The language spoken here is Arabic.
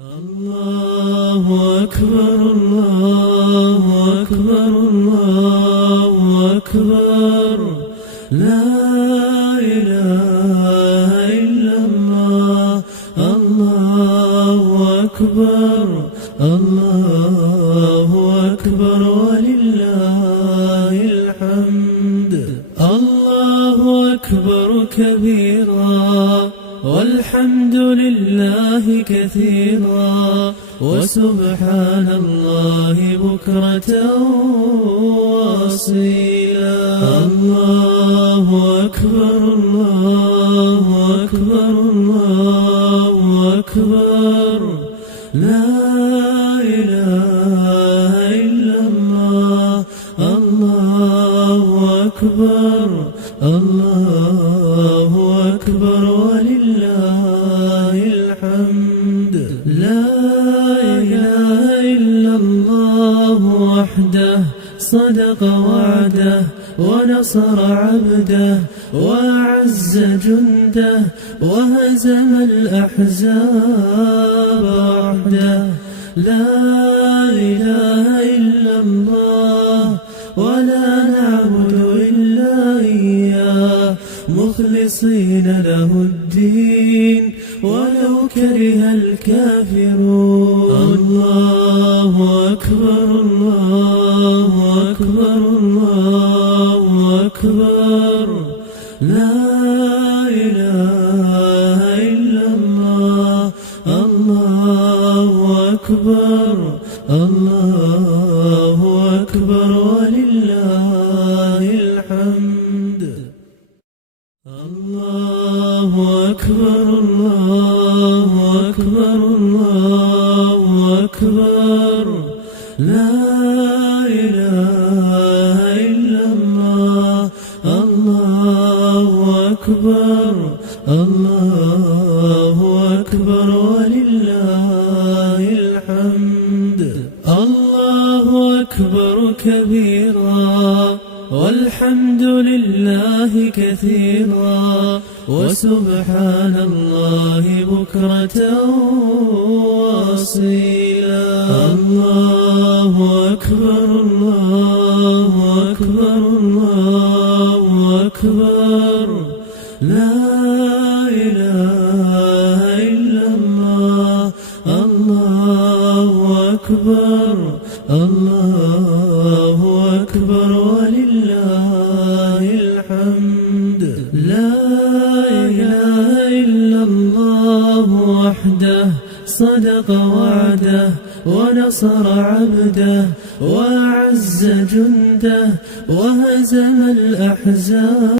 الله أكبر الله أكبر الله أكبر لا إله إلا الله. الله أكبر الله أكبر ولله الحمد. الله أكبر كبيرا والحمد لله كثيرا وسبحان الله بكرة وأصيلا. الله أكبر الله أكبر الله أكبر لا إله إلا الله. الله أكبر الله أكبر ولله الحمد. لا إله إلا الله وحده صدق وعده ونصر عبده وأعز جنده وهزم الأحزاب وحده. لا إله إلا الله ولا نعبد إلا إياه مخلصين له الدين ولو كره الكافرون. الله أكبر الله أكبر الله أكبر لا إله إلا الله. الله أكبر الله أكبر ولله الحمد. الله أكبر الله أكبر الله أكبر لا إله إلا الله. الله أكبر الله أكبر ولله الحمد. الله أكبر كبيرا والحمد لله كثيرا وسبحان الله بكرة وأصيلا. الله أكبر الله أكبر الله أكبر لا إله إلا الله. الله أكبر الله أكبر ولله الحمد. لا إله إلا الله وحده صدق وعده ونصر عبده وأعز جنده وهزم الأحزاب.